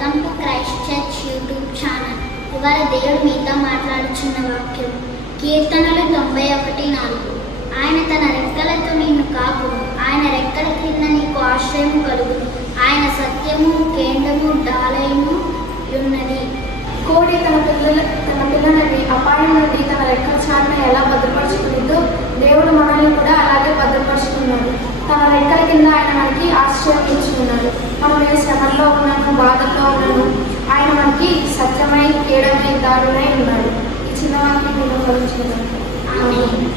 Welcome to Christ church YouTube channel. ఇవాళ దేవుడు మీతో మాట్లాడుచున్న వాక్యం కీర్తనలు 91:4. ఆయన తన రెక్కలతో నిన్ను కాపును, ఆయన రెక్కల క్రింద నీకు ఆశ్రయము కలుగును, ఆయన సత్యము కేంద్రము డాలయము ఉన్నది. కోడి తన పిల్లలని అపాయం నుండి తన రెక్కల చాటున ఎలా భద్రపరుచుకుందో దేవుడు మనల్ని కూడా అలాగే భద్రపరుచుకున్నాడు. తన రెక్కల కింద ఆయన మనకి ఆశ్రయం ఇచ్చుకున్నాడు. మనం ఏ శ్రమల్లో ఉన్నాను, బాధల్లో ఉన్నాను, ఆయన మనకి సత్యమై కేడమై దాడునై ఉన్నాడు. ఈ చిన్న వాక్యం నేను ఫలించుకున్నాను. ఆమేన్.